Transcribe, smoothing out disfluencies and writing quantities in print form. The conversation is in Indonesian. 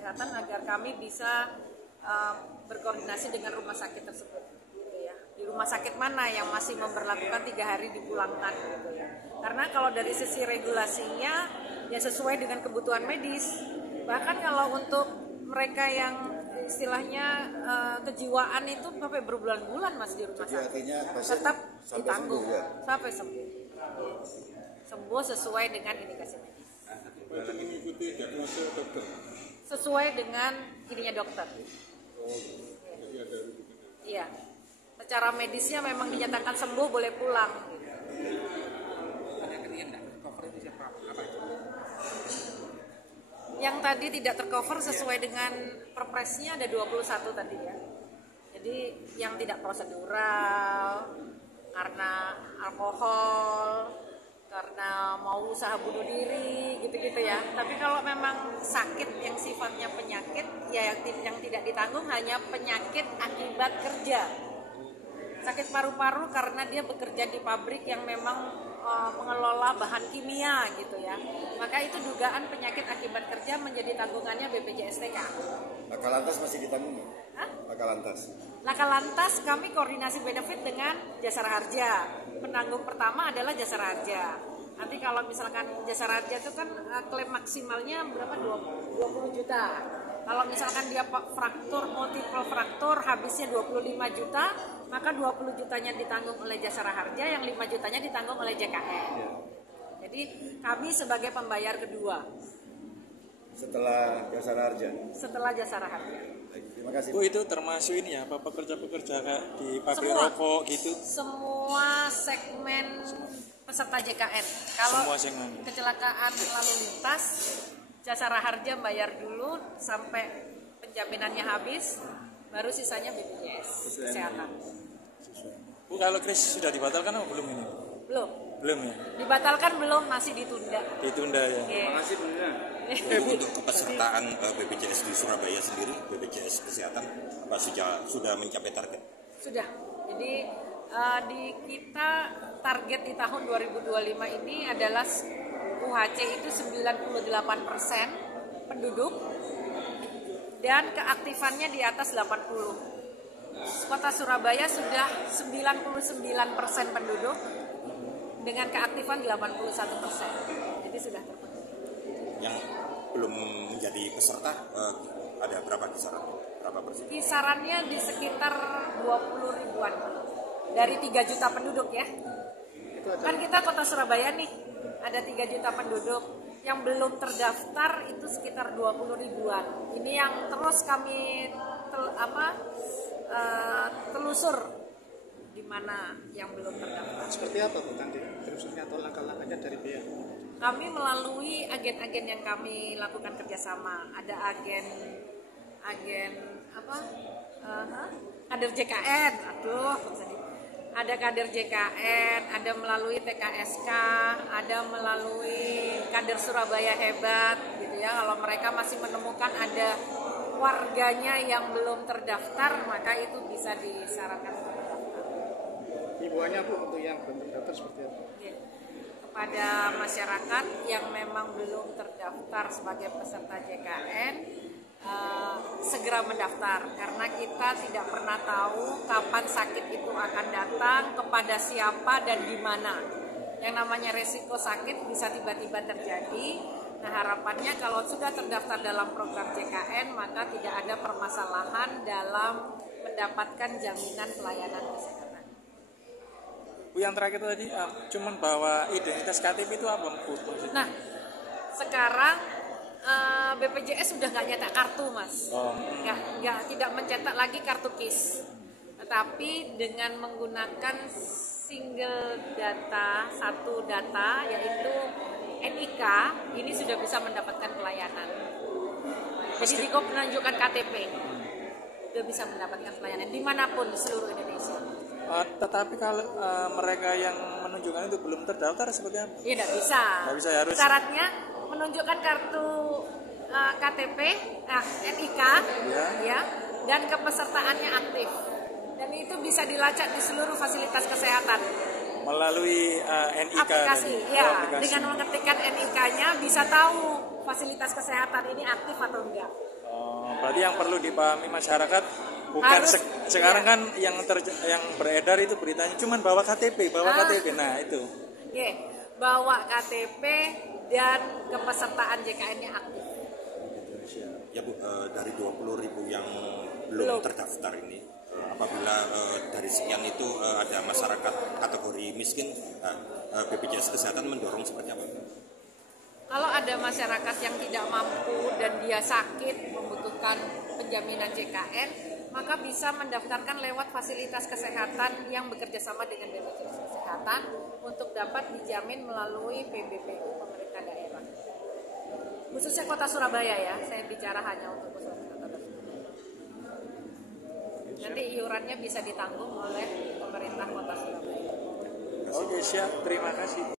kesehatan agar kami bisa berkoordinasi dengan rumah sakit tersebut. Gitu ya. Di rumah sakit mana yang masih memberlakukan 3 hari dipulangkan. Gitu ya. Karena kalau dari sisi regulasinya ya sesuai dengan kebutuhan medis. Bahkan kalau untuk mereka yang istilahnya kejiwaan itu sampai berbulan-bulan Mas di rumah sakit. Tetap ditanggung sampai sembuh. Sembuh sesuai dengan indikasi medis. Mengikuti diagnosa dokter. Sesuai dengan ininya dokter. Jadi ada iya. Secara medisnya memang dinyatakan sembuh boleh pulang. Yang tadi tidak tercover sesuai dengan perpresnya ada 21 tadi ya. Jadi yang tidak prosedural karena alkohol, karena mau usaha bunuh diri gitu-gitu ya. Tapi kalau memang sakit yang sifatnya penyakit ya yang tidak ditanggung hanya penyakit akibat kerja. Sakit paru-paru karena dia bekerja di pabrik yang memang mengelola bahan kimia gitu ya. Maka itu dugaan penyakit akibat kerja menjadi tanggungannya BPJS TK. Laka lantas masih ditanggung? Hah? Laka lantas. Laka lantas kami koordinasi benefit dengan Jasara Harja. Penanggung pertama adalah Jasara Harja. Nanti kalau misalkan Jasara Harja itu kan klaim maksimalnya berapa? 20 juta. Kalau misalkan dia fraktur, multiple fraktur habisnya 25 juta, maka 20 jutanya ditanggung oleh Jasara Harja, yang 5 jutanya ditanggung oleh JKN. Jadi kami sebagai pembayar kedua. Setelah Jasara Harja? Setelah Jasara Harja. Baik, terima kasih. Bu, itu termasuk ini ya, apa pekerja-pekerja kayak di pabrik rokok gitu? Semua segmen peserta JKN. Kalau kecelakaan lalu lintas, Jasara Harja bayar dulu sampai penjaminannya habis, baru sisanya BPJS Kesehatan. Bu, kalau Kris sudah dibatalkan atau belum ini? Belum ya? Dibatalkan belum, masih ditunda. Ditunda ya. Terima kasih Untuk kepesertaan BPJS di Surabaya sendiri, BPJS Kesehatan apa sudah mencapai target? Sudah. Jadi di kita target di tahun 2025 ini adalah UHC itu 98% penduduk dan keaktifannya di atas 80. Kota Surabaya sudah 99% penduduk dengan keaktifan 81%. Jadi sudah terpenuhi. Yang belum menjadi peserta ada berapa kisaran? Berapa persen? Kisarannya di sekitar 20 ribuan dari 3 juta penduduk ya. Kan kita Kota Surabaya nih ada 3 juta penduduk, yang belum terdaftar itu sekitar 20 ribuan. Ini yang terus kami telusur di mana yang belum terdaftar. Seperti apa Bu nanti telusurnya atau langkah-langkahnya dari pihak? Kami melalui agen-agen yang kami lakukan kerjasama. Ada agen kader JKN, ada kader JKN, ada melalui PKSK, ada melalui kader Surabaya Hebat, gitu ya. Kalau mereka masih menemukan ada warganya yang belum terdaftar, maka itu bisa disyaratkan untuk terdaftar. Himbauannya Bu untuk yang belum terdaftar seperti apa? Ya. Kepada masyarakat yang memang belum terdaftar sebagai peserta JKN, segera mendaftar, karena kita tidak pernah tahu kapan sakit itu akan datang, kepada siapa dan di mana. Yang namanya resiko sakit bisa tiba-tiba terjadi. Nah, harapannya kalau sudah terdaftar dalam program JKN, maka tidak ada permasalahan dalam mendapatkan jaminan pelayanan kesehatan. Bu, yang terakhir tadi cuman bawa identitas KTP itu apa Bu? Nah, sekarang BPJS sudah nggak nyetak kartu Mas, tidak mencetak lagi kartu KIS, tetapi dengan menggunakan single data, satu data yaitu NIK, ini sudah bisa mendapatkan pelayanan. Jadi cukup menunjukkan KTP, sudah bisa mendapatkan pelayanan dimanapun di seluruh Indonesia. Tetapi kalau mereka yang menunjukkan itu belum terdaftar seperti apa? Iya, tidak bisa. Tidak bisa, harus. Syaratnya menunjukkan kartu KTP, NIK, ya, dan kepesertaannya aktif. Dan itu bisa dilacak di seluruh fasilitas kesehatan. Melalui NIK. Aplikasi, ya. Aplikasi. Dengan mengetikkan NIK-nya bisa tahu fasilitas kesehatan ini aktif atau enggak. Berarti yang perlu dipahami masyarakat bukan Harus, sekarang iya. kan yang beredar itu beritanya cuman bawa KTP, KTP. Nah, itu. Oke, bawa KTP dan kepesertaan JKN-nya aktif. Ya Bu, dari 20.000 yang belum terdaftar ini, apabila dari sekian itu ada masyarakat kategori miskin, BPJS Kesehatan mendorong seperti apa? Kalau ada masyarakat yang tidak mampu dan dia sakit membutuhkan penjaminan JKN, maka bisa mendaftarkan lewat fasilitas kesehatan yang bekerja sama dengan BPJS Kesehatan untuk dapat dijamin melalui PBPU pemerintah daerah. Khususnya Kota Surabaya ya, saya bicara hanya untuk Kota Surabaya. Nanti iurannya bisa ditanggung oleh pemerintah Kota Surabaya. Oke, siap. Terima kasih.